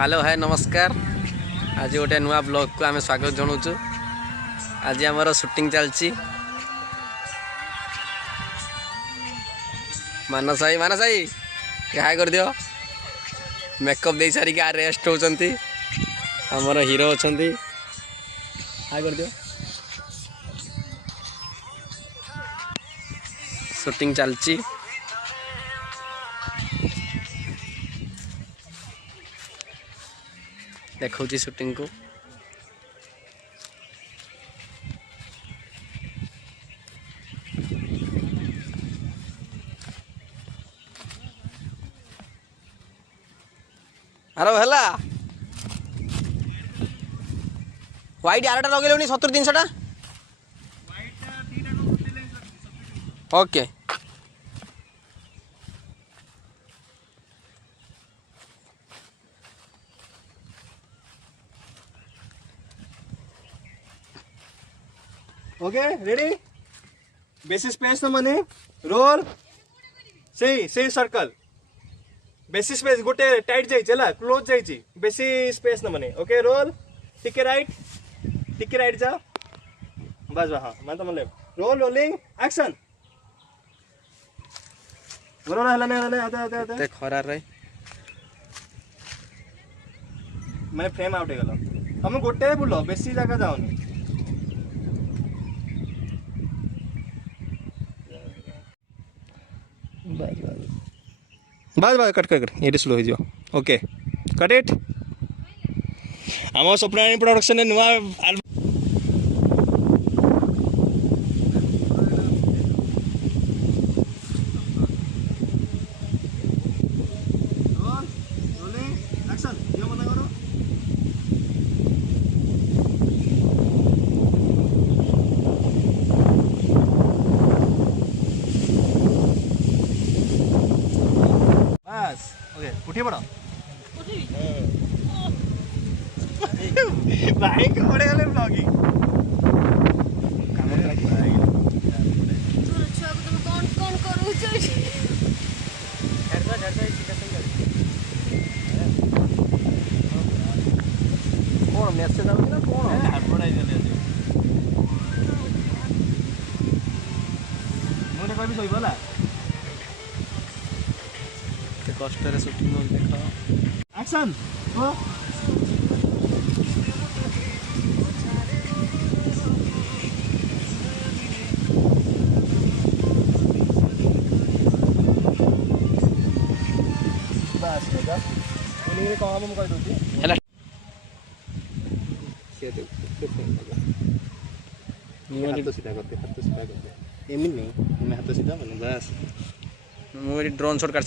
Hello hi नमस्कार। आज गोटे नुआ ब्लॉग को आम स्वागत जनाऊँ। आज आमर शूटिंग चलती मानस भाई हाय कर दियो। मेकअप दे सारिक रेस्ट होती आमर हीरो अच्छा हाय कर दियो। शूटिंग चलती देखा शूटिंग को अरे है व्हाइट आरटा लगे 70-300 ओके ओके रेडी बेसी स्पेस न मनी रोल से सर्कल बेसी स्पेस गोटे टाइट जाइए क्लोज जाइए बेसी स्पेस न मनी ओके रोल टिके राइट जाओ बस हाँ मैं तुम left roll rolling action roll आते खरार रे मैंने फ्रेम आउट हो तुम गोटे बुल बेसी जगह जाओनी बस बस कट ये स्लो हो जाओ ओके कट इट आम स्वप्नारायण प्रोडक्शन नुआ उठी पड़ो भाई को पड़े गले ब्लॉगिंग काम करा भाई तू छुआ को तुम कौन करू छ ऐसा सीधा सही कौन मैसेज आउछ ना कौन एडवर्टाइज देले मोने कोई भी सोई बोला कष्ट शूटिंग देख एक्शन ओ बस बेटा उन्हीं काम हम कर दोती हैला हाथ सीधा करते एमिन नहीं मैं हाथ सीधा मैंने बस मुझे ड्रोन शॉट कर